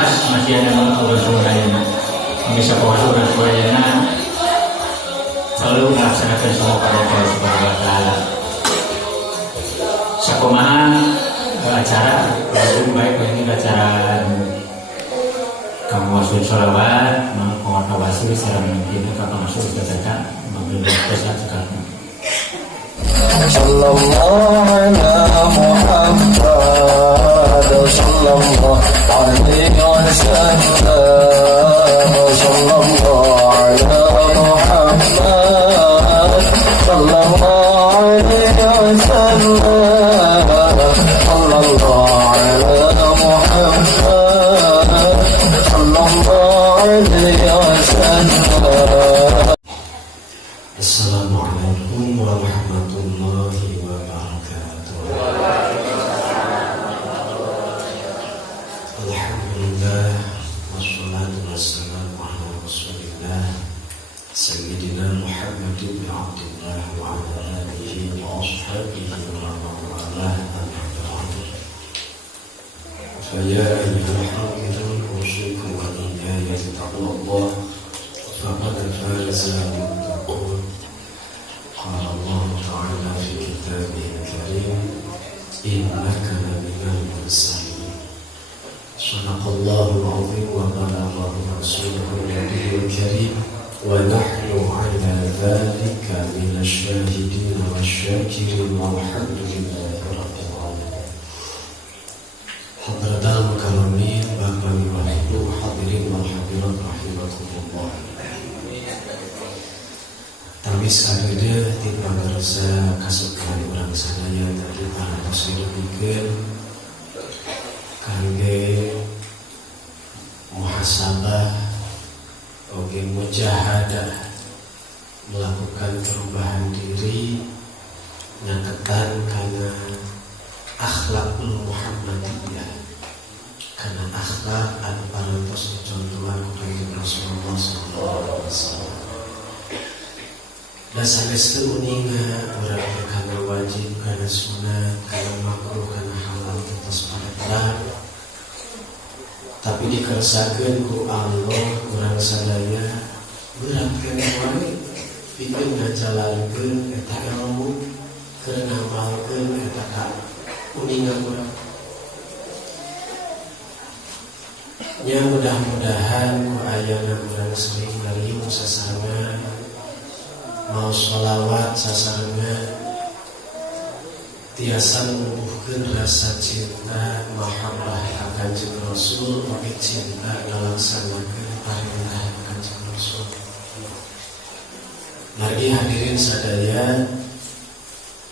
jelas masih ada keberhasilan bisa keberhasilan sebenarnya selalu melaksanakan semua pada Allah Subhanahu Wa Taala. Sakumaha acara lebih baik ini acara kamu masuk sholawat, mengkawat wasir secara mungkin kamu masuk ketika mengambil pesan sekarang. Sallallahu alaihi wasallam. Sallallahu alaihi Muhammad. Sallallahu alaihi wasallam. Sallallahu alaihi Muhammad. Sallallahu alaihi wasallam. Assalamualaikum warahmatullahi wabarakatuh. Alhamdulillah wassalatu wassalamu ala Rasulillah Sayyidina Muhammad bin Abdullah wa ala alihi wa ashabihi wa man walah amma ba'du. Fa ya ayyuhal mu'minun usikum wa iyaya bittaqwallah faqad faza al-muttaqun. قال الله تعالى في كتابه الكريم إنك لمن المرسلين. صدق الله العظيم وبلغ رسوله النبي الكريم ونحن على ذلك من الشاهدين والشاكرين والحمد لله رب العالمين. حضرات المكرمين Bapak Ibu hadirin wal hadirat rahimakumullah. Tapi sadaya tiba ngerasa kasukan orang sadaya tadi para pasir pikir kangge muhasabah oge mujahadah melakukan perubahan diri nyaketan karena akhlakul Muhammadiyah karena akhlak anu parantos contohan kepada Rasulullah SAW. Dan sanes uninga orang karena wajib, karena sunat, karena makruh, karena halal kita sepadan. Tapi dikersakeun ku Allah urang sadaya beratkeun wae pikeun ngajalankeun eta ilmu keur ngamalkeun eta ka uninga urang. Ya mudah-mudahan ku ayeuna urang sering ngaliung sasana mau sholawat sasarna tiasa menumbuhkan rasa cinta mahabbah akan Kanjeng Rasul bagi cinta ngalaksanakeun perintah Kanjeng Rasul. Lagi hadirin sadaya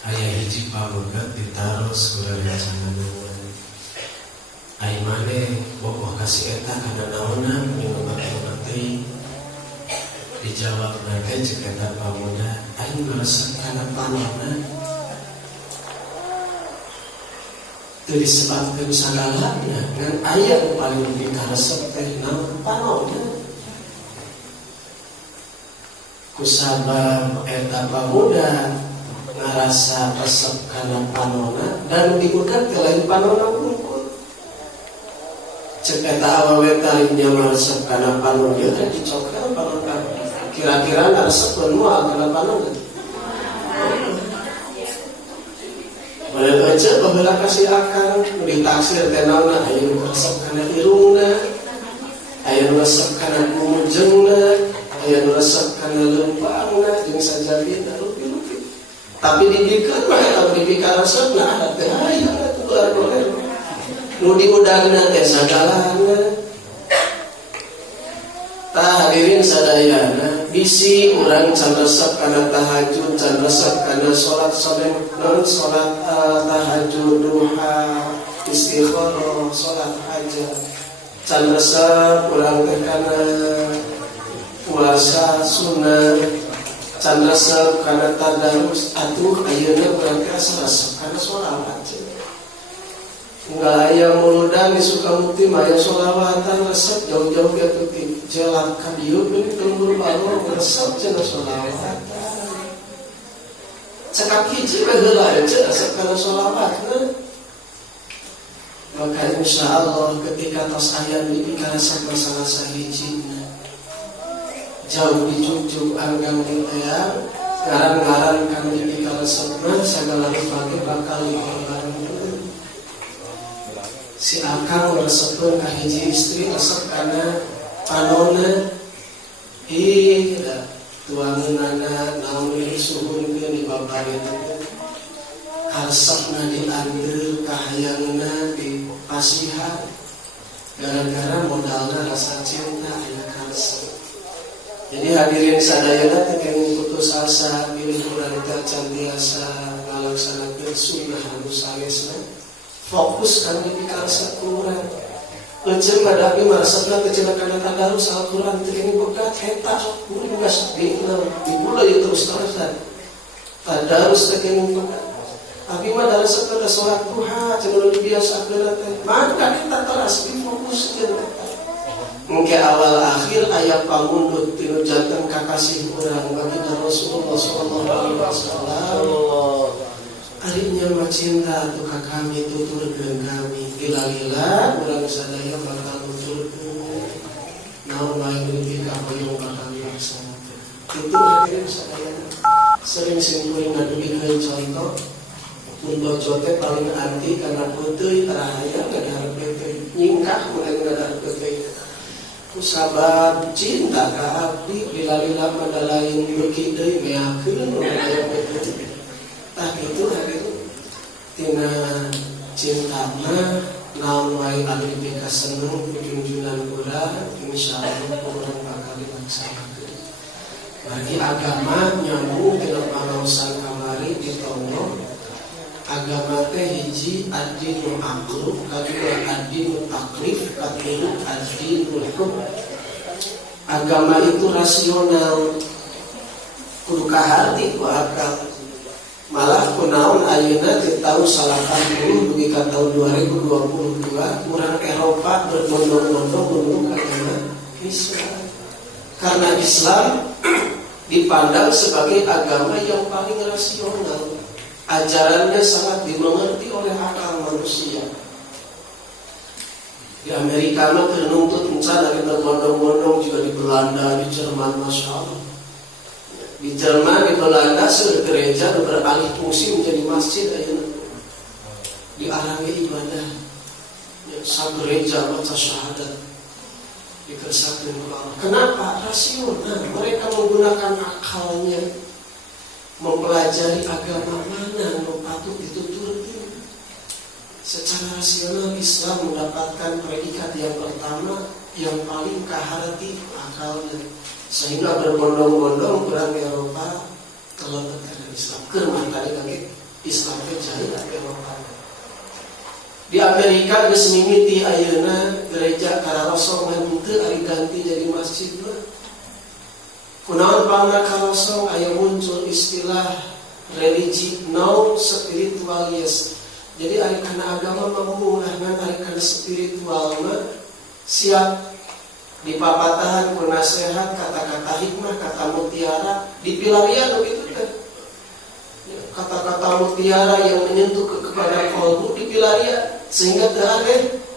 aya hiji pamegat ditaros kurancangan ai mane boboh kasih eta kana naonna menimbulkan teh dijawab mereka jika tak pamuda aing merasa karena panona itu disebabkan sagalanya dan ayat paling lebih karesep teh naon panona kusabab eta pamuda ngarasa resep karena panona dan diudat ke lain panona unggul cek eta awewe taringnya meresep karena panona dan dicokal panona kira-kira resep benua kenapa nonton? Boleh baca bahwa kasih akan ditaksir tenana ayo resep karena irungna, ayo resep karena kumujengna, ayo resep karena lempangna, jeung sajabina rupi-rupi. Tapi dibikin mah atau dibikin resep nah ada teh ayo atuh boleh. Nu diudagna teh sagalana. Hadirin sadayana bisi orang can resep kana tahajud, can resep kana salat tahajud, duha, istikharah, salat hajat, can resep urang teh kana puasa sunnah, can resep kana tadarus. Atuh ayeuna urang teh asa resep kana sholawat. Enggak aya muludan di Sukamukti maya sholawatan resep jauh-jauh ke tutik jelak ka dieu ini tembur baru resep cenah sholawatan cekap hiji mah heula cenah resep kana sholawatna Maka insya Allah ketika tos ayam dikarasakan salah sahijina jauh dicucuk anggang ditayang ngaran-ngaran kan dikarasakan segala rupanya bakal dikorbankan. Si akang resepun kahiji istri resep karena panona tuanganana naon suhun di babari karesepna diambil kahayangna di pasihan gara-gara modalna rasa cinta aya karesep. Jadi hadirin sadayana tekeng putus asa bilih urang teh can biasa ngalaksanakeun sunnah anu salesna fokus kan di karesep urang. Eceun badabi maresepna kecelakaan tadarus Al-Qur'an tekeng boga eta kudu geus dibula ieu terus-terusan. Tadarus tekeng boga tapi mah dalam setelah sholat duha cenderung biasa teh maka kita terus difokuskeun mungkin awal akhir aya pangundut tinu janten kakasih urang baginda Rasulullah sallallahu alaihi wasallam arinya mah cinta tu ka kami tuturkeun kami lila-lila urang sadaya bakal nuturkeun naon bae deui ka hoyong bakal dilaksanakeun itu hadirin sadaya sering simkuring ngadugikeun contoh untuk jote paling anti karena putih terahaya gak ada harapnya nyingkah mulai gak ada harapnya kusabab cinta ke abdi lila-lila madalain berkidai meyakin tapi itu tina cinta mah naon wae anu dipika seneng junjunan urang insyaallah urang bakal dilaksanakeun bagi agama nyambung tina pangaosan kamari ditomong agama teh hiji ad-dinul aqlu, kadua ad-dinul taklif, katilu ad-dinul hukum. Agama itu rasional, kudu kahati ku akal. Malah kunaon ayeuna di tahun 80 dugi ka tahun 2022 urang Eropa berbondong-bondong menuju agama Islam. Karena Islam dipandang sebagai agama yang paling rasional. Ajarannya sangat dimengerti oleh akal manusia. Di Amerika mah nuntut mencana kita bondong-bondong juga di Belanda, di Jerman, masya Allah. Di Jerman, di Belanda sudah gereja beralih fungsi menjadi masjid ayeuna. Diarangi ibadah, ya, sa gereja baca syahadat, dikersakeun ku Allah. Kenapa? Rasional. Mereka menggunakan akalnya. Mempelajari agama mana yang patut dituturkan. Secara rasional Islam mendapatkan predikat yang pertama yang paling kaharati akalnya, sehingga berbondong-bondong orang Eropa kalau terkena Islam kerman tadi kaget Islam jahil Eropa. Di Amerika geus mimiti ayeuna gereja kara Rasul henteu ari ganti jadi masjid mah. Kunaon pangna kalosong aya muncul istilah religi non spiritual yes. Jadi ari kana agama mampu lahnan ari kana spiritual mah siap dipapatahan ku nasihat kata-kata hikmah kata mutiara dipilarian begitu kan. Kata-kata mutiara yang menyentuh kepada kalbu dipilarian sehingga teu aneh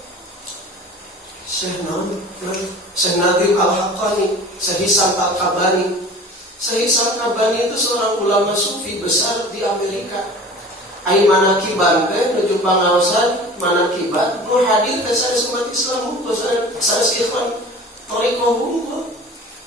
Syekh Nadim Al-Haqqani, Syekh Hisam Al-Kabani. Syekh Hisam Al-Kabani itu seorang ulama sufi besar di Amerika. Ai manakiban teh nuju pangaosan manakiban nu hadir ke umat Islam ku saya ikhwan thariqah hungkul.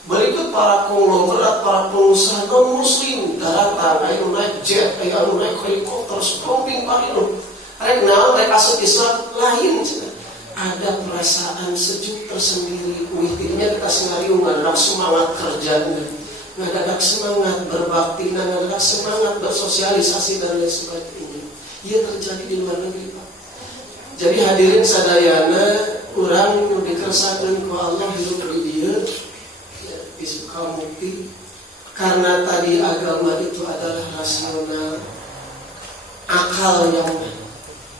Berikut para konglomerat, para pengusaha non muslim datang aya naik jet, aya naik helikopter sepomping parino. Rek naon rek asup Islam lain cenah. Ada perasaan sejuk tersendiri. Wihtirnya kita ngariung ngadak semangat kerjanya, ngadak semangat berbakti, ngadak semangat bersosialisasi dan lain sebagainya. Ia terjadi di luar negeri, Pak. Jadi hadirin sadayana, orang yang dikersakan ku Allah hidup di dia, di Sukabumi. Karena tadi agama itu adalah rasional, akal yang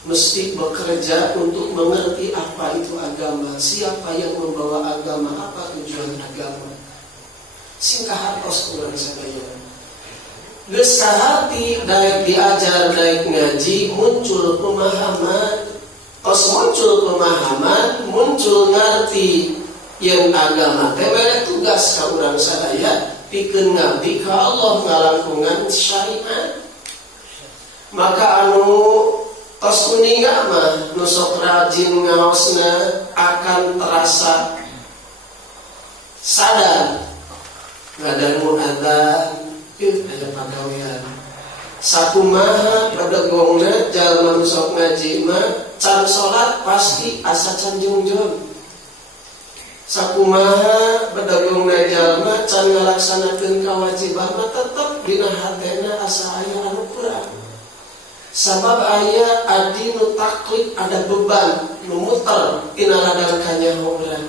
mesti bekerja untuk mengerti apa itu agama, siapa yang membawa agama, apa tujuan agama. Singkah hartos kurang sadaya. Geus sahati daek diajar, daek ngaji, muncul pemahaman. tos muncul pemahaman, muncul ngerti yang agama teh mere tugas ka urang sadaya pikeun ngabdi ka Allah ngalangkungan syariat. Maka anu tos kuninga mah nu sok rajin ngaosna akan terasa sadar ngadangu adzan aya pagawean. Sakumaha badegongna jalma nu sok ngaji mah can salat pasti asa can jungjun. Sakumaha badegongna jalma can ngalaksanakeun kawajiban mah tetep dina hatena asa aya anu kurang. Sabab aya adi nu taklid ada beban nu muter tina ladang kanyaho urang.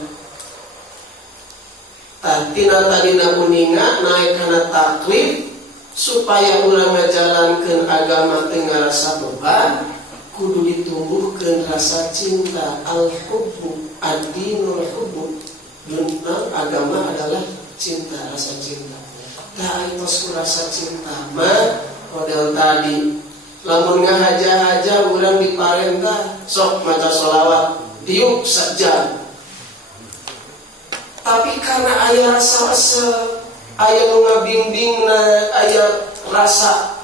Tina tadina kuninga naik kana taklid supaya urang ngajalankeun agama teu ngarasa beban, kudu ditumbuhkeun rasa cinta. Al-hubbu ad-dinul hubbu. Dunang agama adalah cinta, rasa cinta. Tah tos rasa cinta mah model tadi. Lamun ngahaja-haja urang diparentah sok maca sholawat diuk sajam. Tapi karena aya rasa resep, aya nu ngabimbingna, aya rasa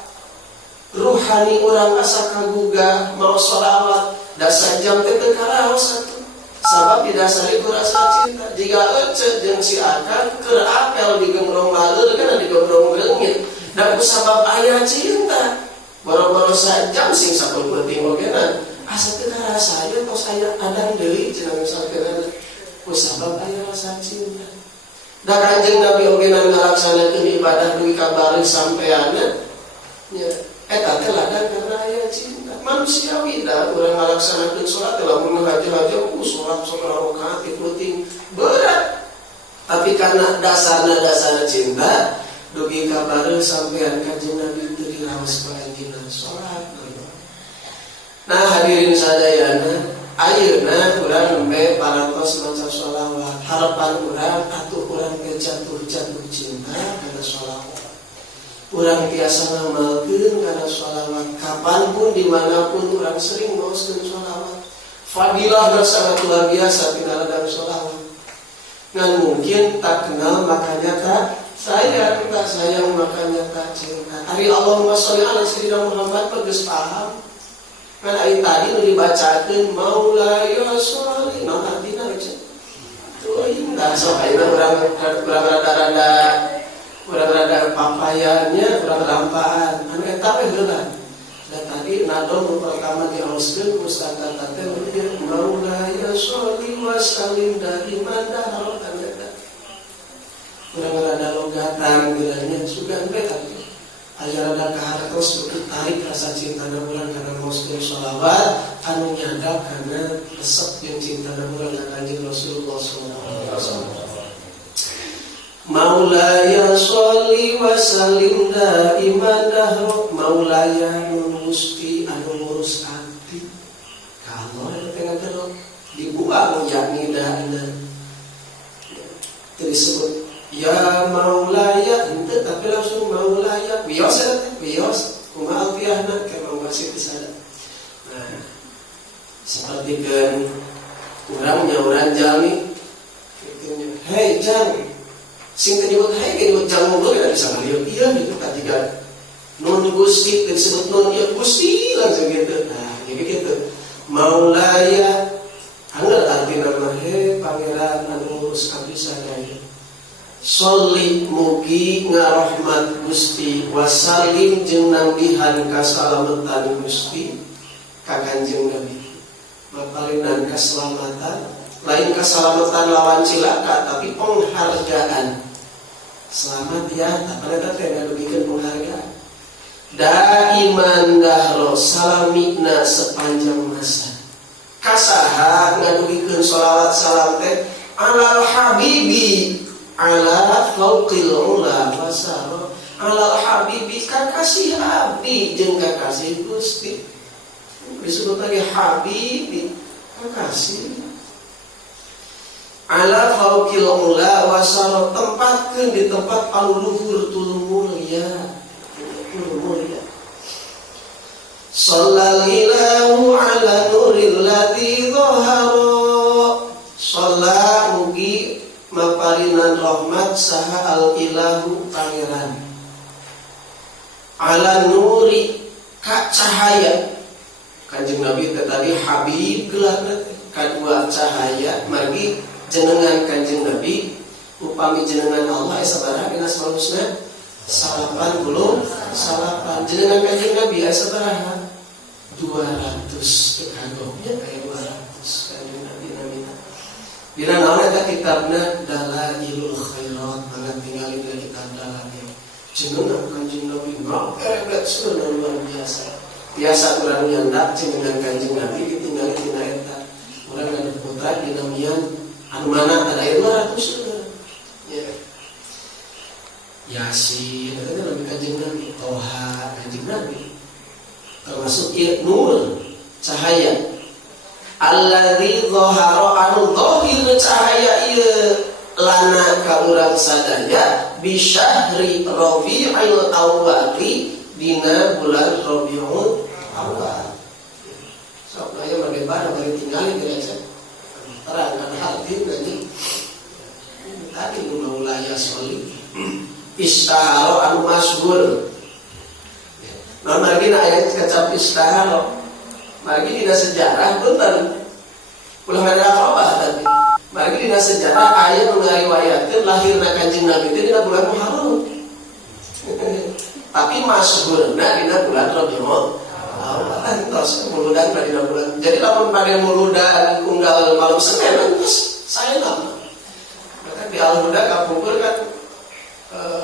ruhani urang asa kagugah mau sholawat da sajam teh teu karaos atuh. Sabab didasari ku rasa cinta. Jika ece jeung si akan keur apel digembrong laleur kana digembrong leungit, da ku sabab aya cinta. Boro-boro sajam sing sapul penting ogenan. Asa teu karasa aya tos aya adang deui cenah misalkeun ku sabab aya rasa cinta. Da Kanjeng Nabi ogenan ngalaksanakeun ibadah dugi kabari sampeana nya eta teh ladang karena aya cinta. Manusiawi da urang ngalaksanakeun salat lamun ngahaja-haja salat 9 rakaat penting berat. Tapi karena dasarna cinta dugi kabari sampean Kanjeng Nabi teu diraos ku anjeunna salat. Nah hadirin sadayana, ayeuna urang nembe parantos maca sholawat. Harapan urang atuh urang teh jatuh cinta kana sholawat. Urang tiasa ngamalkeun kana sholawat. Kapanpun dimanapun urang sering maoskeun sholawat. Fadilahna sangat luar biasa tina ladang sholawat. Ngan mungkin tak kenal makanya tak sayang, tak sayang makanya tak cinta. Ari Allahumma sholli ala sayyidina Muhammad geus paham. Kan ayat tadi nu dibacakeun Maulaya sholli naon artina aja. Tuh indah sok ayeuna urang rada papayanya, urang rampaan. Anu eta we heula. Da tadi nado nu pertama diaoskeun ku Ustaz teh Maulaya sholli wa sallim daiman dahar kan eta. Urang rada logatan geulanya sugan we atuh. Aya rada kahartos beuki tarik rasa cintana urang kana maoskeun sholawat anu nyadap kana resep jeung cintana urang ka Kanjeng Rasulullah sallallahu alaihi wasallam. Maulaya sholli wa sallim daiman dahro. Maulaya nu Gusti anu ngurus ati. Kalau ada tengah terus dibuang yakni dana. Disebut ya Maulaya ente tapi langsung Maulaya bios kumaha alfiahna kemang masih disana. Nah seperti kan urang nyauran jalmi kitu hei jang sing disebut hei disebut jang mulu kan bisa ngalieu ieu gitu katiga nun Gusti disebut nun ya Gusti langsung gitu. Nah jadi gitu Maulaya anggar artina mah he pangeran anu ngurus abdi sadaya. Sholli mugi ngarahmat Gusti wasallim jeung nambihan kasalametan Gusti ka Kanjeng Nabi. Maparinan kaselamatan, lain kaselamatan lawan cilaka tapi penghargaan. Selamat ya, tapi eta teh ngadugikeun penghargaan. Daiman dahro salamina sepanjang masa. Kasaha ngadugikeun sholawat salam teh alal habibi ala fauqil ula wasaro alal habibi kakasih abdi jeung kakasih Gusti disebut lagi habibi kakasih ala fauqil ula wasaro tempatkeun di tempat anu luhur tuluy mulia sallallahu ala nuril ladzi pangeran ala nuri ka cahaya Kanjeng Nabi tadi Habib gelarna kadua cahaya margi jenengan Kanjeng Nabi upami jenengan Allah sabaraha dina Asmaul Husna 88 jenengan Kanjeng Nabi sabaraha 200 kagoknya aya 200 Kanjeng Nabi namina dina naon eta kitabna Dalailul Khairat mangga tingali dina kitab Dalail jenengan Kanjeng Nabi ngaperet seuneu luar biasa urang nyandak jenengan Kanjeng Nabi ditinggali tina eta urang ada putra dina mian anu mana ada 200 ya Yasin itu Nabi Kanjeng Nabi Toha Kanjeng Nabi termasuk ya nur cahaya alladzi dhahara anu dhahir cahaya ieu lana ka urang sadaya bi syahri Rabiul Awwal dina bulan Rabiul Awal. Sok aya mah bebana bari tinggalin gereja. Terang kan hati nanti. Tadi nu wilayah soli. Istihara anu masyhur. Nah, mari na aya kecap istihara. Mari dina sejarah bener. Ulah ada apa tadi. Mari dina sejarah aya nu ngariwayatkeun lahirna Kanjeng Nabi teh dina bulan Muharram. Tapi masyhurna dina bulan Rabiul Awal terus muludan dina bulan. Jadi lamun pada muludan unggal malam Senin terus saya nama. Maka di Al-Huda kapungkur kan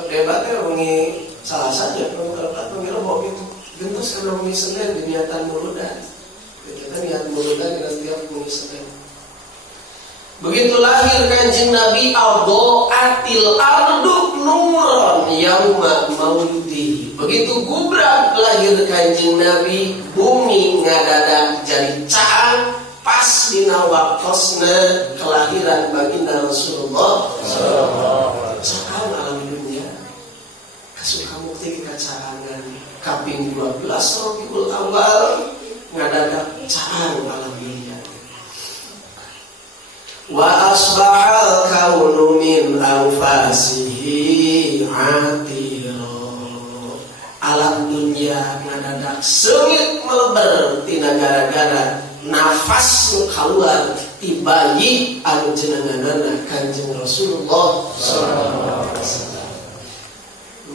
debatnya wengi Salasa aja kalau wengi Rebo gitu. Gentos kana wengi Senin niatan muludan. Kita niat muludan dina setiap wengi Senin. Begitu lahir Kanjeng Nabi Atil ardu nuron yauma maulidi. Begitu gubrak lahir Kanjeng Nabi bumi ngadadak jadi caang pas dina waktosna kelahiran baginda Rasulullah sallallahu alaihi wasallam alam dunia. Kasuka mukti kacaangan kaping 12 Rabiul Awal ngadadak caang alam dunia. Wa asbahal kaunu min anfasihi atiro. Alam dunia ngadadak seungit meleber tina gara-gara nafas nu kaluar ti bayi anu jenenganana Kanjeng Rasulullah sallallahu alaihi wasallam.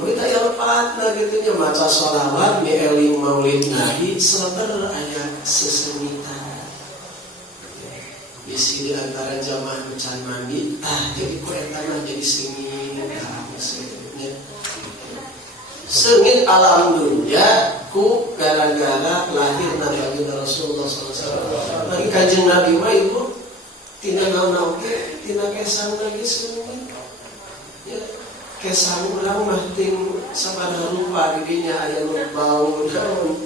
Kita yang patna gitu nya maca sholawat mi eling maulid Nabi seleber aya sesemitan. Isi di antara jamaah mecan mandi, jadi kue tanah jadi sengit, sengit alam dunia, ku gara-gara lahir Nabi Rasulullah SAW. Lagi Kanjeng Nabi mah ibu, tina naon ke, tina kesang lagi sengit, ya kesang orang mah ting sabaraha rupa didinya aya nu bau daun,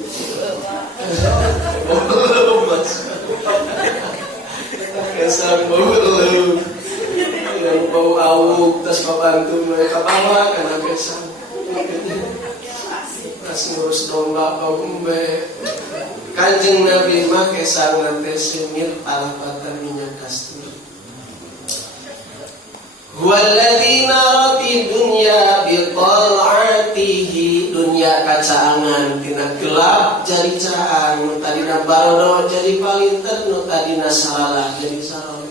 kesang bau lu yang bau awuk tas pabantu mereka bawa karena kesang pas ngurus domba bau umbe Kanjeng Nabi mah kesang nanti sengit alapatan minyak kasturi huwaladzi narati dunya biqal'atihi dunya kacaangan tina gelap jadi caang nu tadina barodo jadi palinter nu tadina salalah jadi saleh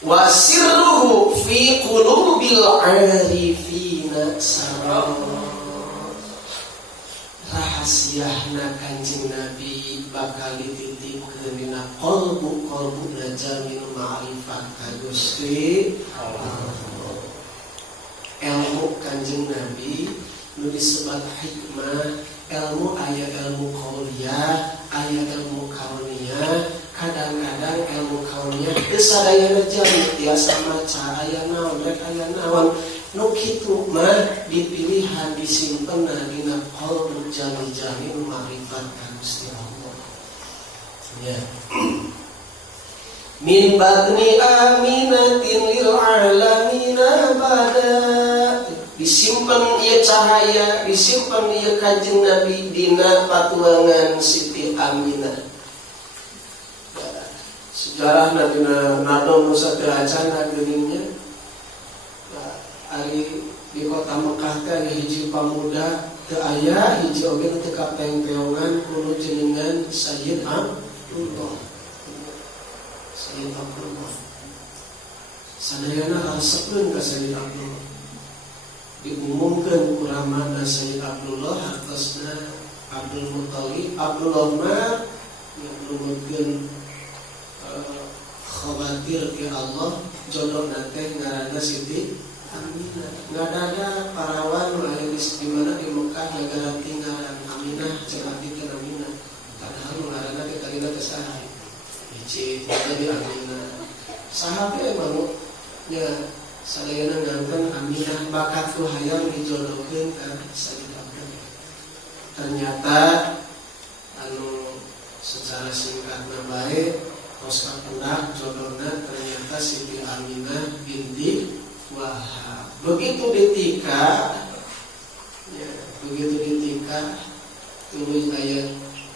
wa sirruhu fi qulubil arifina sarra rahasiahna Kanjeng Nabi bakal dititipkeun dina qalbu jamin ma'rifat ka Gusti ilmu Kanjeng Nabi nu disebat hikmah ilmu aya ilmu qauliyah aya ilmu kauniyah kadang-kadang ilmu kauniyah teu sadayana jami tiasa maca aya naon rek aya naon nu kitu mah dipilihan disimpenna dina qalbu jami ma'rifat ka Gusti Allah ya min batni aminatin lil alamina bada disimpan ieu cahaya disimpan ieu Kanjeng Nabi dina patuangan Siti Aminah sejarah Nabi Nado Musa Derajana geulingnya ari di kota Mekah teh hiji pamuda teu aya hiji oge teu kapeng-peongan kulo jenengan Sayyid Abdullah. Sayyid Abdullah. Sadayana rasepkeun ka Sayyid Abdullah. Diumumkeun ku ramana Sayyid Abdullah hartosna Abdul Muttalib. Abdullah mah numutkeun khawatir ke Allah jodoh nate ngaranna Siti Aminah. Ngadada parawan nu aya di mana di Mekah negara tinggalan Aminah cengatikeun Aminah. Padahal nu ngaranna teh kalina teh saha? Hiji tadi Aminah. Sahabe emang nya sadayana ngangkeun Aminah bakat ku hayang dijodohkeun ka Sayyid Abdullah. Ternyata anu secara singkatna bae tos kapendak jodohna ternyata Siti Aminah binti Wahab. Begitu ditika tuluy aya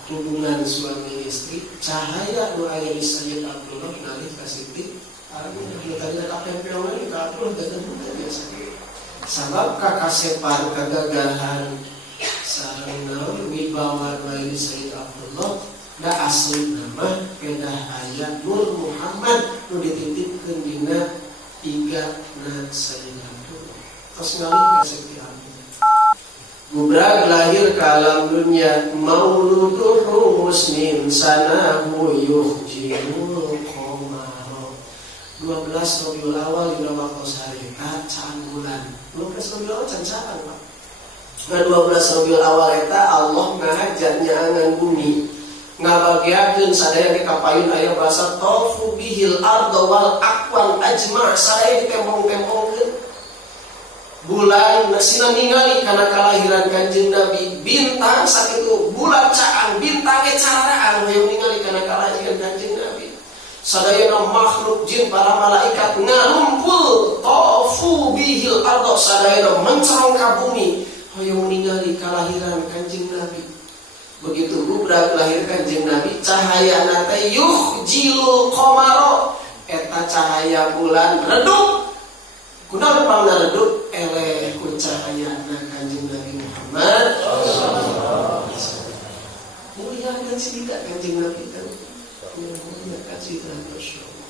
hubungan suami istri, cahaya nu aya di Sayyid Abdullah ngalih ka Siti Aminah. Tadinya kapempeongan di Abdullah dan biasa. Sabab kakasepan kegagahan sareng naon wibawa bae Sayyid Abdullah da asli nama kedah aya Nur Muhammad nu dititipkeun dina tigana Sayyid Abdullah. Tos ngalih ka Siti Aminah. Bubrag lahir ke alam dunia mauluduhu muslim sanahu yuhjirul qamaro. 12 Rabiul Awal dina waktos hari can bulan. 12 Rabiul Awal can sapan Pak. Nah 12 Rabiul Awal eta Allah ngahajar nyaangan bumi ngabagiakeun sadaya di kapayun aya basa taufu bihil arda wal aqwal ajma' sadaya ditembong-tembongkeun bulan sina ningali kana kalahiran Kanjeng Nabi bintang sakitu bulan caang bintang ge cararaan hoyong ningali kana kalahiran Kanjeng Nabi sadayana makhluk jin para malaikat ngarumpul taufu bihil arda sadayana mencerong ka bumi hoyong ningali kalahiran Kanjeng Nabi. Begitu bubrag lahir Kanjeng Nabi cahaya nate yuhjilul qamaro eta cahaya bulan redup kunaon pangna redup eleh ku cahayana Kanjeng Nabi Muhammad sallallahu alaihi wasallam. Mulia kan sidika Kanjeng Nabi kan mulia kan sidika masyaallah.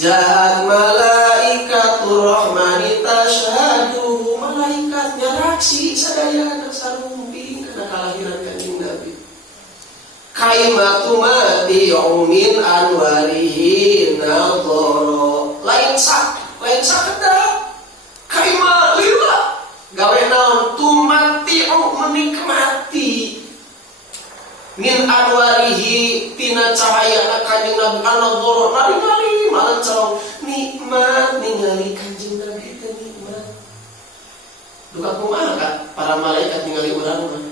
Ja'at malaikatur rahmani tashhadu malaikat nyaraksi sadayana sarumpi kana kalahiran Kanjeng Nabi. Kaimatu madi'u min anwarihi nadhara lain sakedah kaima lila gawe naon tumati'u menikmati min anwarihi tina cahaya Kanjeng Nabi an-nadhara nari-nari malan nikmat ningali Kanjeng Nabi teh nikmat. Duka kumaha ka para malaikat ningali urang mah.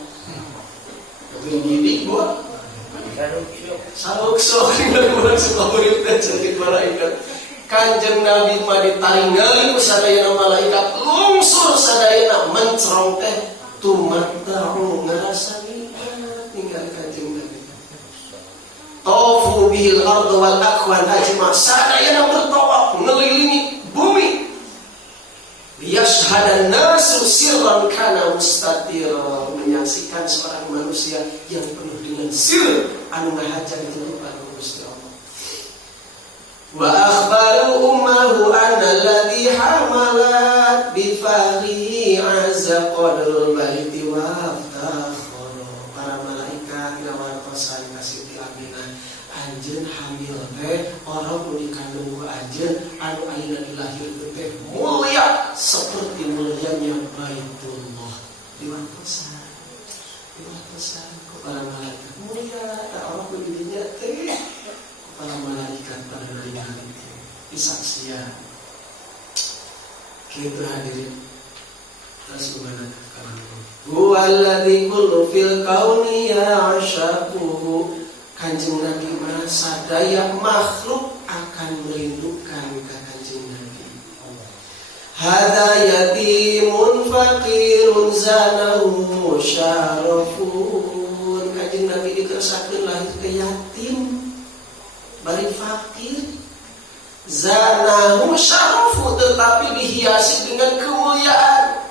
Tapi didik gua. Saruk-saruk ningali urang suka urip teh ceuk malaikat. Kanjeng Nabi mah ditaringali ku sadayana malaikat lungsur sadayana mencerong teh tumatta'u ngarasa nikmat ningali Kanjeng Nabi. Taufu bihil ardu wal aqwan ajma sadayana bertawaf ngelilingi bumi. Liyashhadan nasu sirran kana mustatira menyaksikan seorang manusia yang penuh dengan sir anu ngahajar kehidupan Gusti Allah. Wa akhbaru ummahu anna alladhi hamalat bi farihi azza qadrul baiti wa aftakhara. Para malaikat ngawartosan ka Siti Aminah anjeun hamil teh orang nu dikandung ku anjeun anu ayeuna dilahirkeun teh mulia seperti mulianya Baitullah. Diwartosan ku para malaikat mulia da orang ku didinya teh para malaikat pada hari-hari disaksian. Kita hadirin terus gimana sekarang? Huwaladzi kullu fil kauni ya'shaquhu. Kanjeng Nabi mah sadaya makhluk akan merindukan ka Kanjeng Nabi. Hadza yatimun faqirun zanahu musyarrafun. Kanjeng Nabi dikersakakeun lahir ke yatim bari fakir Zanahu syarafu, tetapi dihiasi dengan kemuliaan.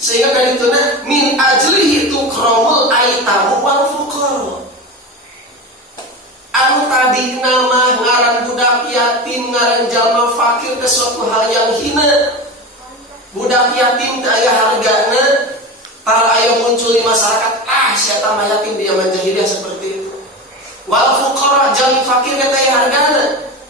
Sehingga kan itu min ajlihi tukramul aitamu wal fuqara. Anu tadi nama ngaran budak yatim, ngaran jalma fakir ke suatu hal yang hina. Budak yatim teu aya hargana, tara aya muncul di masyarakat, sia tambah yatim di zaman jahiliyah seperti itu. Wal fuqara, jalma fakir teu aya hargana.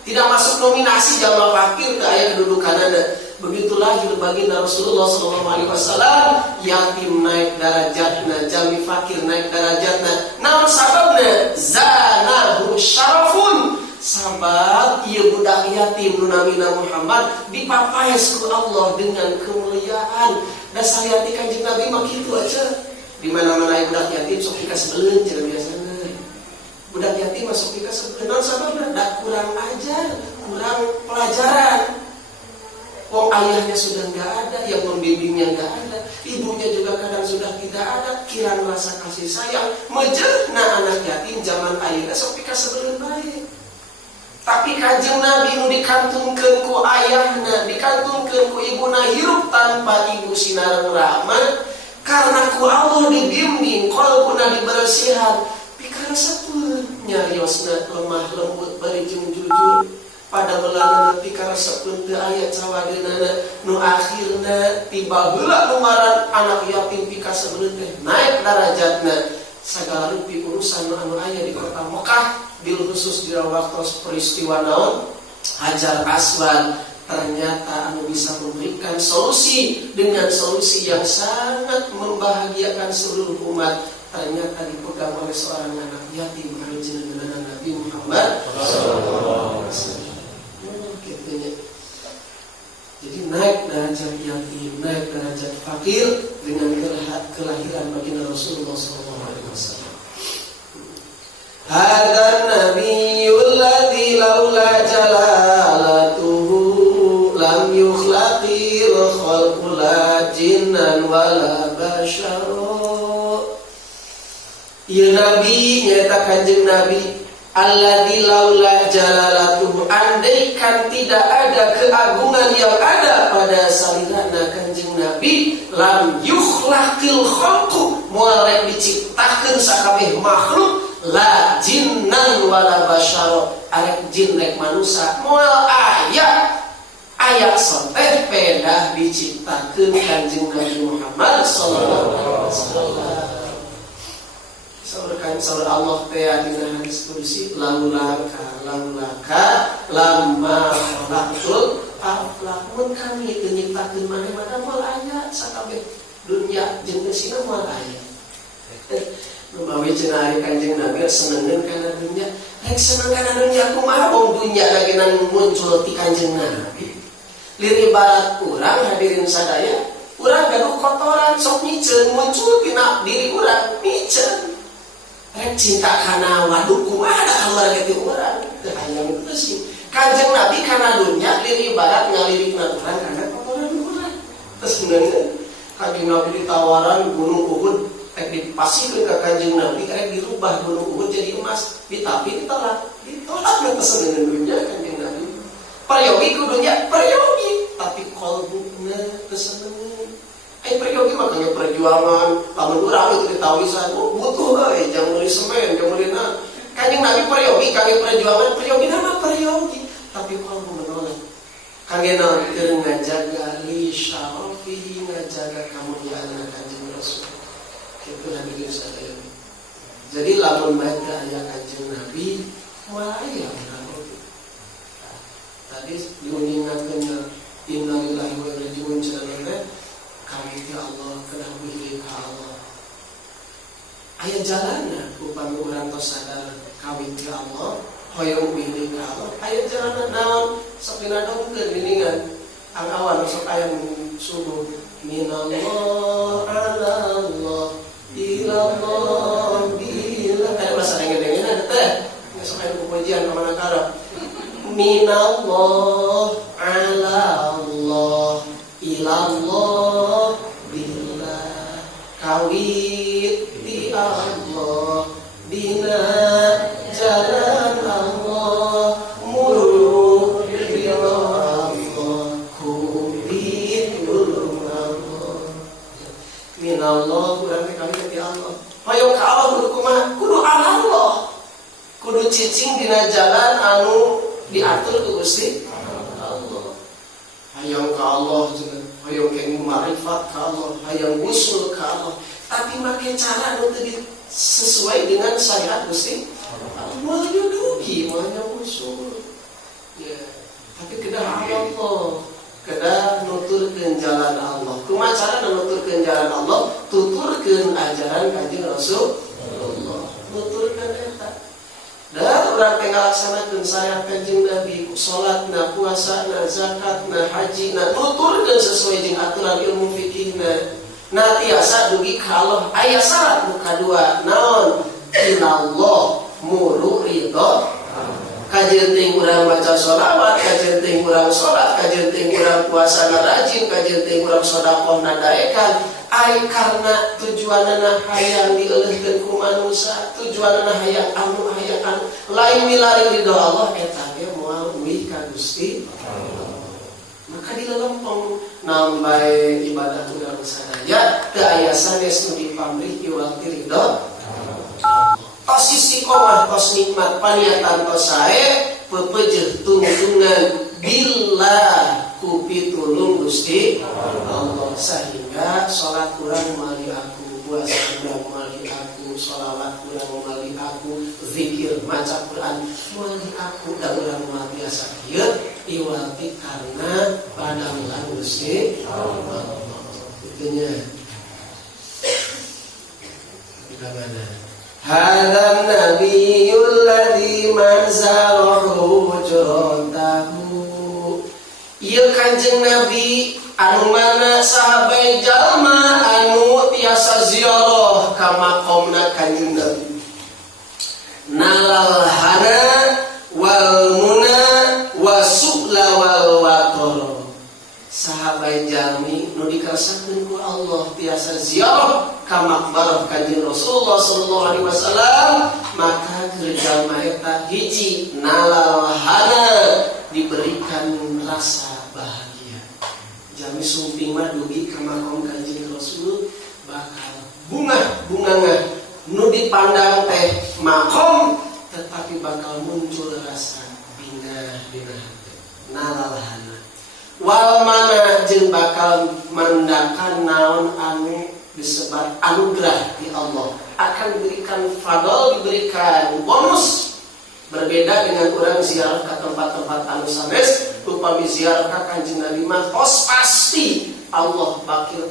Tidak masuk nominasi jalma fakir teu aya kedudukanana. Begitu lahir baginda Rasulullah SAW, yatim naik darajatna, jami fakir naik darajatna. Namun sababna zanahu syarafun, sabab ieu budak yatim nu namina Muhammad dipapaes ku Allah dengan kemuliaan. Da sayati Kanjeng Nabi mah kitu aja. Di mana-mana aya budak yatim sok dikasebeleun cenah biasana. Budak yatim masuk dikasebeleun, naon sababna? Da kurang ajar, kurang pelajaran. Wong ayahnya sudah nggak ada, yang membimbingnya nggak ada, ibunya juga kadang sudah tidak ada. Kiraan rasa kasih sayang mejehna anak yatim zaman ayeuna sok pikasebeleun bae. Tapi Kanjeng Nabi nu dikantungkeun ku ayahna, dikantungkeun ku ibuna hirup tanpa ibu sinareng rahmat, karena ku Allah dibimbing, qalbuna dibersihan, pikaresepkeun nyariosna lemah lembut bari jeung jujur. Pada belana pikara sepun teu aya cawadeunana, nu akhirna tiba heula numaran anak yatim pikasebeleun teh naik darajatna. Sagala rupi urusan anu aya di kota Mekah, bil khusus di waktu peristiwa naon Hajar Aswad, ternyata anu bisa memberikan solusi dengan solusi yang sangat membahagiakan seluruh umat, ternyata dipegang oleh seorang anak yatim anu jenengan Nabi Muhammad sallallahu alaihi wasallam. Jadi naik derajat yatim, naik derajat fakir dengan kelahiran baginda Rasulullah SAW. Hadan Nabiyul ladzi laula jalalatuhu lam yukhlaqil khalqu la jinnan wala basyara. Ya Nabi, nyata Kanjeng Nabi, alladzi laula jalalatuhu, andaikan tidak ada keagungan yang ada pada salirana Kanjeng Nabi, lam yukhlaqil khalqu, moal rek diciptakeun sakabeh makhluk, la jinnan wala basyara, arek jin rek manusia moal aya sonteh pedah diciptakeun Kanjeng Nabi Muhammad sallallahu alaihi wasallam. Saur Allah teh dina hadis qudsi laulaka lamma khalaqtul aflaq, mun kami teu nyiptakeun maneh-maneh moal aya sakabeh dunya jeung geusina moal aya. Numawi cenah ari Kanjeng Nabi senengeun kana dunya, rek seneng kana dunya kumaha wong dunya nagenan muncul ti Kanjeng Nabi. Liri barat urang hadirin sadaya, urang gaduh kotoran sok miceun muncul tina diri urang miceun. Rek cinta kana waduk kumaha da kamar geuti urang teu aya kitu sih. Kanjeng Nabi kana dunya liri barat ngalirikna urang kana kotoran urang. Terus beneran Kanjeng Nabi ditawaran gunung Uhud rek dipasikeun ka Kanjeng Nabi rek dirubah gunung Uhud jadi emas, tapi ditolak na kesenengan dunya Kanjeng Nabi. Peryogi kudunya peryogi, tapi qalbuna kesenengan. Peryogi makanya perjuangan, lamun urang itu ditawisan, butuh jangan beli semen, jangan beli na. Kanjeng Nabi peryogi, kami perjuangan, peryogi nama peryogi, tapi kalbu menolak. Kangen keur ngajaga li syarafi, ngajaga kemuliaan Kanjeng Rasul. Kitu hadirin sadaya. Jadi lamun baca aya Kanjeng Nabi, moal aya tadi diuningakeun inna lillahi wa inna ilaihi raji'un. Kami ti Allah kedah wihli ka Allah. Aya jalanna upami urang tos sadar kawin ti Allah, hoyong wihli ka Allah. Aya jalanna naon sok dinadongkeun geuningan ang awan sok aya subuh minallah ala Allah ila Allah bila aya bahasa dengen-dengenan teh. Sok aya pujian ka mana karep. Minallah ala Allah ila Allah bila kawit di Allah dina jalan Allah minallah urang teh kami ti Allah. Hoyong ka Allah kudu kumaha? Kudu Allah. Kudu cicing dina jalan anu diatur ku Gusti Allah. Hayang ka Allah jeung hayang ke ma'rifat ka Allah, hayang usul ka Allah. Tapi make cara anu teu sesuai dengan syariat Gusti Allah. Moal dugi, moal usul. Ya, tapi kedah Allah, kedah nuturkeun jalan Allah. Kumaha cara nuturkeun jalan Allah? Tuturkeun ajaran Kanjeng Rasulullah. Nuturkeun eta. Da urang teh ngalaksanakeun syariat Kanjeng Nabi, salatna, puasana, zakatna, hajina, nuturkeun sesuai jeung aturan ilmu fikihna. Na tiasa dugi ka Allah. Aya syarat nu kadua, naon? Inallah muru ridho. Kajian ting urang baca sholawat, kajian ting urang sholat, kajian ting urang puasa rajin, kajian ting urang sedekah nadaekan. Ai karena tujuanana hayang dieuleurkeun ku manusia, tujuanana hayang anu lain milari ridho Allah eta ge moal uih ka Gusti Allah. Maka dilelempong naon bae ibadah urang sadaya teu aya sanes nu dipamrih iwal ridho. Tos istiqomah, tos nikmat, paniatan tos sae, pepejeuh tungtungan billah ku pitulung Gusti Allah, sehingga salat urang meuli aku, puasa urang meuli aku, sholawat urang meuli aku, zikir maca Quran meuli aku, da urang moal biasa kieu iwati karena padamelan Gusti Allah. Itunya. Bagaimana? Hadam nabiyul ladzi manzalahu hujratahu. Ieu Kanjeng Nabi anu mana sahabat jalma anu tiasa ziarah ka maqamna Kanjeng Nabi. Nalal hana wal muna wasu'la wal wator. Sahabat jalmi nu dikarasakeun ku Allah tiasa ziarah ka maqbarah Kanjeng Rasulullah sallallahu alaihi wasallam, maka keur jalma eta hiji nalal hana diberikan rasa bahagia. Jalmi sumping mah dugi ka maqam Kanjeng Rasul bakal bunga-bungangah nu dipandang teh maqam tetapi bakal muncul rasa bingah dina hati. Nalal hana wal mana jeung bakal mandakan naon anu disebat anugerah di Allah, akan diberikan fadl, diberikan bonus. Berbeda dengan orang ziarah ke tempat-tempat anu sanes, upami ziarah ka Kanjeng Nabi mah tos pasti Allah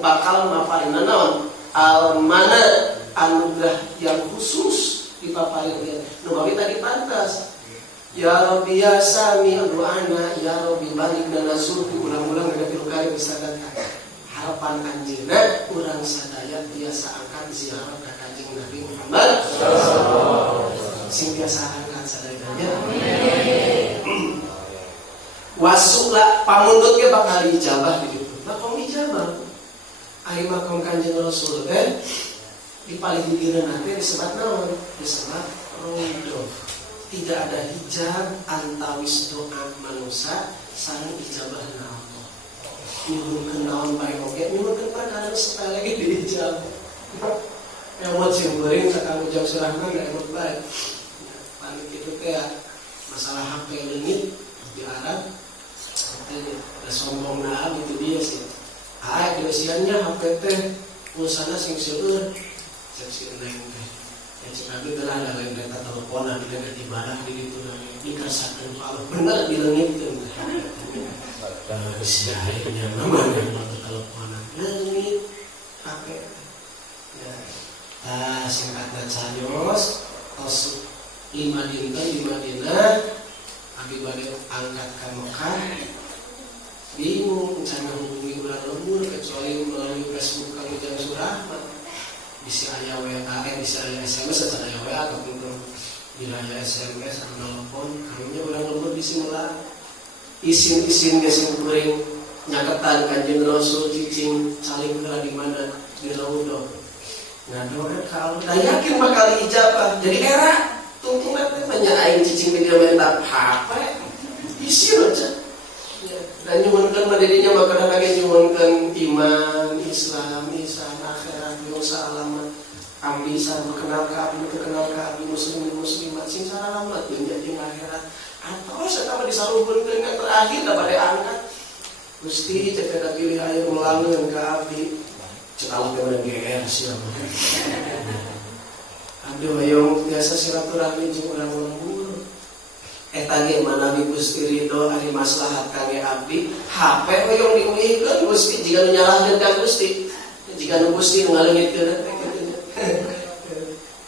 bakal maparinna naon al mana anugerah yang khusus dipaparin. Nu bawi tadi pantas ya Rabbi ya sami doana, ya Rabbi balik dan nasuh ulang-ulang ada pilkari misalkan harapan anjeunna urang sadaya biasa angkat ziarah ka Kanjeng Nabi Muhammad sing biasa angkat sadayanya. Wasula pamundut ge bakal dijabah di ditu. Makom ijabah. Ari makom Kanjeng Rasul teh di paling dikeuna teh disebut naon? Disebut ridho. Tidak ada hijab antawis doa manusia sareng ijabahna Allah. Nyuhunkeun naon bae oge, nyuhunkeun perkara sepele lagi diijab. Emot sing beuring sakang ujang surahna da emot bae. Paling kitu teh masalah HP leungit di Arab. Ada sombong nah gitu dia sih. Keusiannya HP teh pulsana sing seueur. Cek si Neng teh. Ya cik abi telah ada lain data teleponan dengan ibadah di itu dikasahkan kalau benar di leungit teh. Geus dae nyaman yang teleponan leungit HP. Ya. Singkatna carios tos 5 dina abi bade angkat ka Mekah. Bingung cara hubungi urang lembur kecuali melalui Facebook Kang Ujang Surahman. Bisa aya WA, bisa aya SMS atau aya WA ataupun bila aya SMS atau telepon, kaminya urang lembur bisi meula. Isin-isin ge sing kuring nyaketan Kanjeng Rasul cicing saling heula di mana di Raudhah. Ngadoa ka Allah, da yakin bakal ijabah. Jadi era tungtungan teh nya aing cicing di dieu mentak HP. Isi aja. Dan nyuhunkeun madadinya makanan lagi nyuhunkeun iman, Islam, pisan akhirat yang salamat. Abdi sareng kenal ka abdi kenal ka abdi muslimin muslimat sing salamat jeung jadi akhirat. Atau satama disaruhkeun ka terakhir da bade angkat. Gusti cek kada pilih aya melangeun ka abdi. Cek Allah teh bener GR sia. Abdi hoyong biasa silaturahmi jeung urang lembur. Eta ge manawi Gusti ridho ari maslahat kangge abdi, HP hoyong diulihkeun Gusti jiga nu nyalahkeun ka Gusti. Jiga nu Gusti nu ngaleungitkeun teh kitu.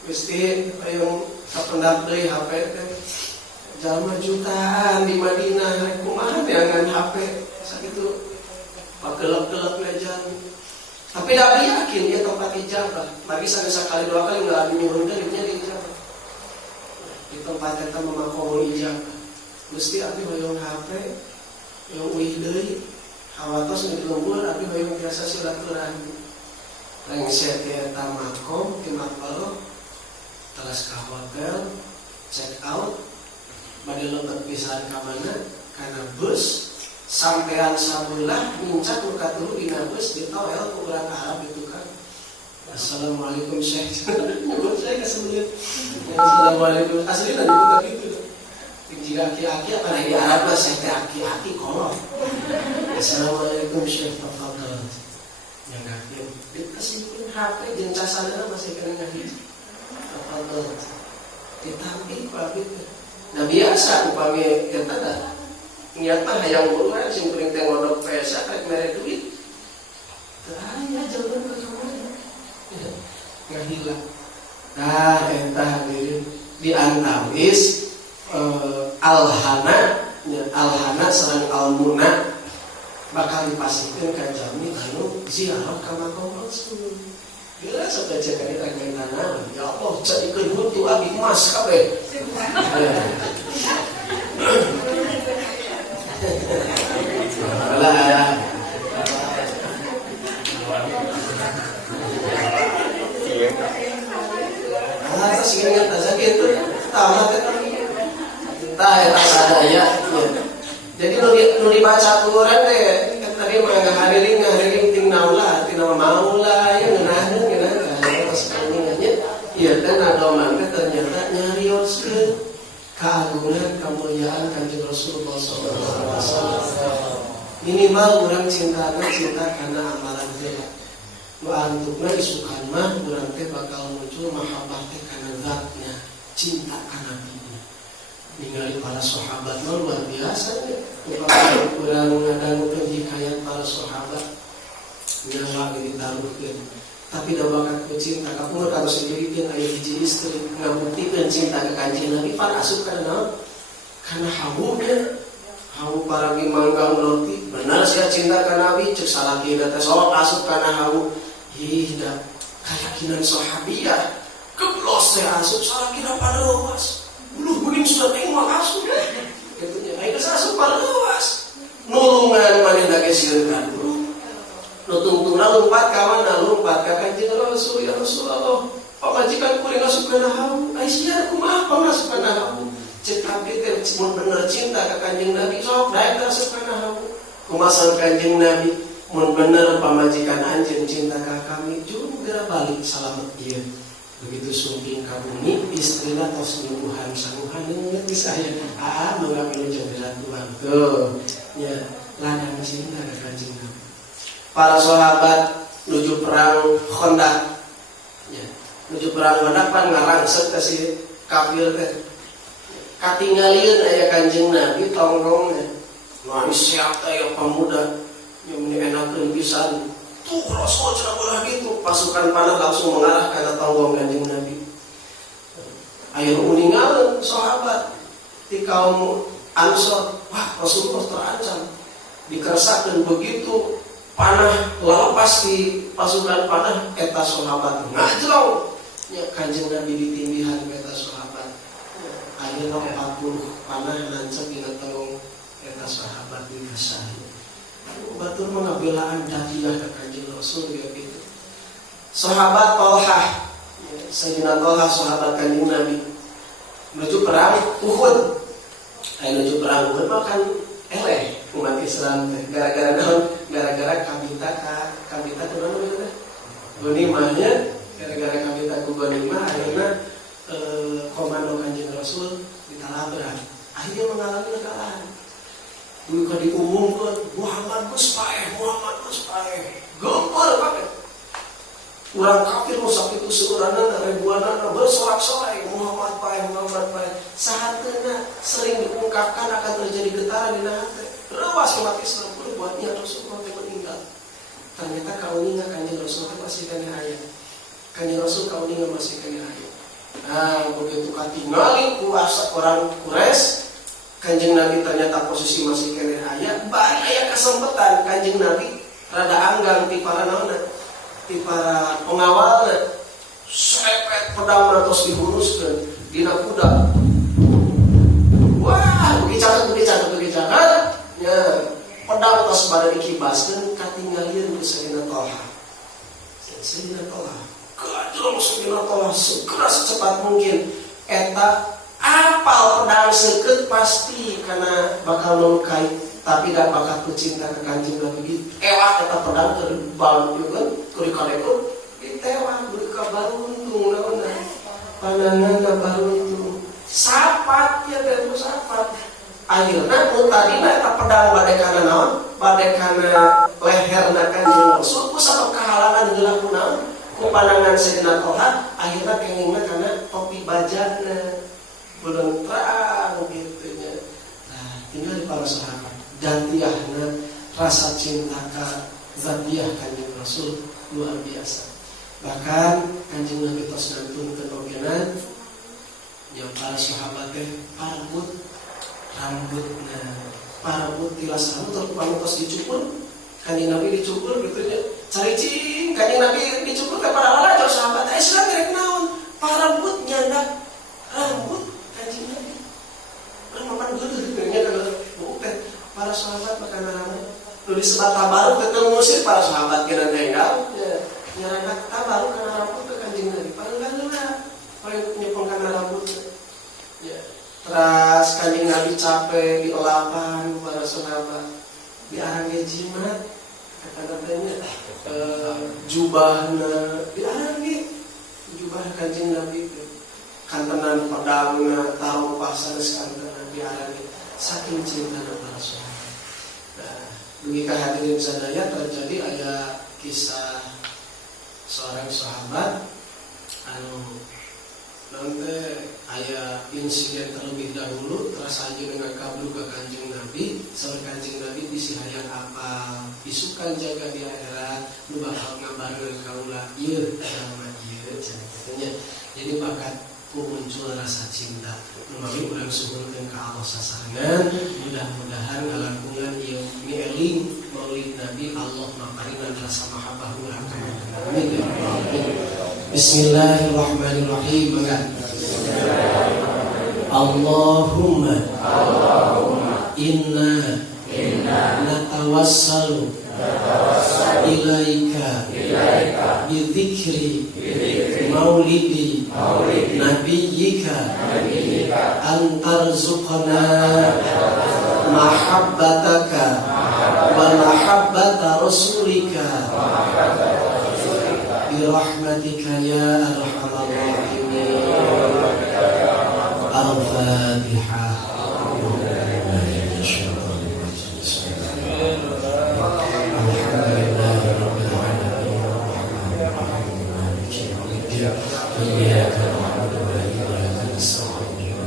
Gusti hoyong kapendap deui HP teh. Jalma jutaan di Madinah rek kumaha neangan HP sakitu. Pagelep-gelep lejan. Tapi abdi yakin dia tempat ijabah. Bagi sekali dua kali ngalami nyuhunkeun dinya dijabah. Di tempat eta memakomul ijabah. Gusti abdi hoyong HP, hoyong uih deui. Hawatos nu lembur abdi hoyong biasa silaturahmi. Rengset eta makom di Makbaro. Teras ka hotel, check out. Bade leukeut pisan ka mana? Kana bus. Sampean sabelah mincak nu katuhu dina bus ditowel ku urang Arab itu kan. Assalamualaikum Syekh. Nyebut saya kesulitan. Assalamualaikum. Aslinya nyebut gitu. Jika aki-aki apa di Arab lah Syekh aki-aki kolot. Assalamualaikum Syekh tafadhal. Yang yakin dikasihkeun HP jeung casadana masih kena ngahiji. Tafadhal. Ditampi ku abdi teh. Nah biasa upami eta da niat mah hayang buluan sing kuring teh ngodok pesa rek mere duit. Teu aya jawaban ka kamana. Nggak hilang. Nah, eta hadirin di antawis alhana sareng almuna bakal dipasikeun ka jami anu ziarah ka makam Rasul. Bila sampai cek ari ragain tanah, ya Allah jadikeun mutu abi emas kabeh. Alah. Terus ingat saja gitu, tamat itu, entah ya sadaya. Jadi nu dibaca Quran deh, tadi mah ngahadirin ting naula, ting maula, ya ngeunahkeun pas ingatnya, iya kan agama teh ternyata nyarioskeun keagungan kemuliaan Kanjeng Rasulullah SAW. Minimal orang cinta karena amalan dia. Antukna isukan mah urang teh bakal muncul mahabbah teh kana zatnya, cinta kana Nabi. Ningali para sahabat mah luar biasa nya. Urang ngadangukeun hikayat para sahabat nyawa ditaruhkeun. Tapi da bakat ku cinta ka pun kalau sendiri aya hiji istri ngabuktikeun cinta ka Kanjeng Nabi pan asup kana naon? Kana habunya. Hawu paragi manggang roti. Benar sia cinta ka Nabi cek salaki teh sok asup kana hawu. Dah keyakinan sahabiah keblos teh asup salakina padawas bulu kuning sudah tengok asup kitunya ayeuna asup padawas nulungan manehna ge sieun ka dulu nu tungtungna lumpat ka mana lumpat ka Kanjeng Rasul ya Rasulullah pamajikan kuring asup kana hawu ai sia kumaha pangasup kana hawu cek abdi teh mun bener cinta ka Kanjeng Nabi sok daek asup kana hawu kumaha Kanjeng Nabi mun bener pamajikan anjeun cinta ka kami juga balik salamet ieu. Begitu sumping ka bumi istrina tos nyuguhan sanguhan inget bisa aya mangga pilu jendela Tuhan. Tuh, ya ladang cinta ka Kanjeng Nabi. Para sahabat nuju perang Khandaq. Ya, nuju perang Khandaq pan ngarangsep ka si kafir teh. Katingalieun aya Kanjeng Nabi tongrongna. Wah, siapa yang pemuda yang mengenakan pisan tuh Rasul cenah ulah gitu pasukan panah langsung mengarah ke tonggong Kanjeng Nabi. Ayo uningan sahabat di kaum Ansor, wah Rasulullah terancam dikersakkeun begitu panah lepas di pasukan panah eta sahabat ngajrong nya Kanjeng Nabi ditindihan eta sahabat. Ayeuna 40 panah lancep dina tonggong eta sahabat dikersakkeun. Batur mengabelaan dadilah ke Kanjeng Rasul ya gitu. Sahabat Talhah, Sayyidina Talhah sahabat Kanjeng Nabi menuju perang Uhud. Menuju perang Uhud mah kan eleh umat Islam teh gara-gara naon? Gara-gara kabita ka mana teh? Gonimahnya gara-gara kami takut gonimah akhirnya komando Kanjeng Rasul ditalabrak. Akhirnya mengalami kekalahan. Dulu kalau diumumkan Muhammad Gus Paeh, gempar banget. Orang kafir musak itu seorang ribuan bersorak-sorai Muhammad Paeh. Saatnya sering diungkapkan akan terjadi getaran di hati. Rewas umat Islam buatnya Rasulullah meninggal. Ternyata kauninga Kanjeng Rasul masih kena ayat. Kanjeng Rasul kauninga masih kena ayat. Nah, begitu katingali kuasa orang Quraisy, Kanjeng Nabi ternyata posisi masih kena ayat. Baik aya kesempatan Kanjeng Nabi rada anggang ti para naona, ti para pengawalna. Sepet pedang terus dihunuskeun dina kuda. Wah, begitu. Ya, pedang tos pada dikibaskeun katingalieun ku Sayyidina Thalha. Sayyidina Thalha, kajol Sayyidina Thalha segera secepat mungkin eta apal pedang seukeut pasti karena bakal melukai tapi gak bakal pecinta ke Kanjeng Nabi. Ewah eta pedang keur bal juga keur dikadekun ditewah beuki ka baruntung naonna. Pandanganna baruntung. Sapat ya teh sapat. Akhirnya tadina eta pedang bade kana naon? Bade kana leherna Kanjeng Rasul ku sabab kahalangan geula kunaon? Ku pandangan Sayyidina Thalha akhirnya kengingna kana topi bajana. Beuleuh terang gitu nya. Nah, tinggal para sahabat dantiahna rasa cinta ka zatiah Kanjeng Rasul luar biasa. Bahkan Kanjeng Nabi tos ngantunkeun ogenan yang para sahabat teh rambut tilas rambut terus pamutos dicukur. Kanjeng Nabi dicukur gitu nya. Caricing Kanjeng Nabi dicukur teh para lalajo sahabat Islam rek naon? Parambut nyandak rambut Kanjeng Nabi. Ramapan geuleuh gitu nya kalau teh para sahabat makan rambut. Nu disebat tabaruk teh ngusir para sahabat kena denggal ya. Nyarana tabaruk kana rambut ke Kanjeng Nabi. Panggalna paling nyepong kana rambut. Ya. Terus Kanjeng Nabi capek dielapan para sahabat diarangge jimat kata-katanya jubahna diarangge jubah Kanjeng Nabi itu kantenan pedangna taruh pasar kantenan diarangge saking cintana para sahabat. Nah, begitu hadirin sadaya terjadi ada kisah seorang sahabat anu nanti aya insiden terlebih dahulu terus aja dengan kablu ke Kanjeng Nabi sampai Kanjeng Nabi bisi hayang apa isukan jaga di akhirat lu bakal ngabareun kaula ieu sama ieu katanya. Jadi bakat ku muncul rasa cinta lumami urang suhulkeun ka Allah sasarengan mudah-mudahan ngalangungan ieu mieling maulid Nabi Allah makaringan rasa mahabbah urang ka amin ya rabbal. Bismillahirrahmanirrahim. Allahumma inna natawassalu ilaika bidzikri maulidi nabiyyika antarzuqna mahabbataka wa mahabbata rasulika birahmatika ya arhamar rahimin. Al-Fatihah. Alhamdulillahirabbil alamin arrahmanirrahim maliki yaumiddin iyyaka na'budu wa iyyaka nasta'in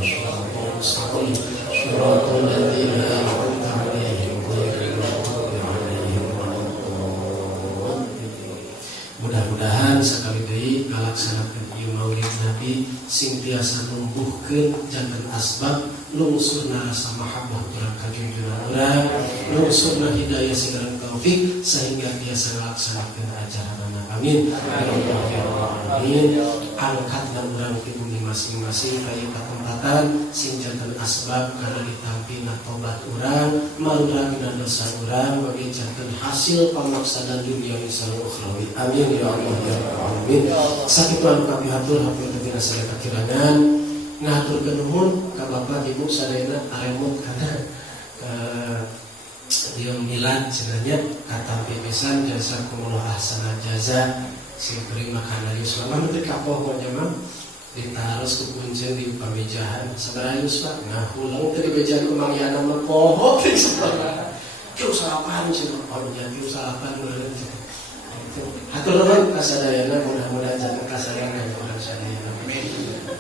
shiratal ladzina an'amta 'alaihim ghairil maghdubi 'alaihim waladdallin. Mudah-mudahan sekali deui ngalaksanakeun ieu maulid Nabi sing tiasa numbuhkeun janten asbab lungsurna rasa mahabbah urang ka junjungan urang, lungsurna hidayah segala taufik sehingga tiasa ngalaksanakeun ajaranna. Amin. Ya Allah ya Alamin. Angkatna urang ti bumi masing-masing ka ieu tempatan sing janten asbab kana ditampina tobat urang, marurangna dosa urang bagi janten hasil pamaksadan duniawi sareng ukhrawi. Amin ya Allah ya Alamin. Sakitu anu kami hatur hatur tina sadaya kakirangan ngaturkeun nuhun ka Bapak Ibu sadayana aremut kana dia milad sebenarnya kata pipisan jasa kumullah ahsana jaza si beri makanan Yusuf mah menteri kapoh pokoknya mah ditaruh ke kuncen di pamejahan saudara Yusuf nah ulang dari bejan kemangian nama poho sebenarnya kau sarapan sih kalau jadi sarapan atur nuhun kasadayana mudah-mudahan jangan kasadayana orang sadayana.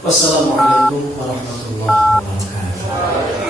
Wassalamualaikum warahmatullahi wabarakatuh.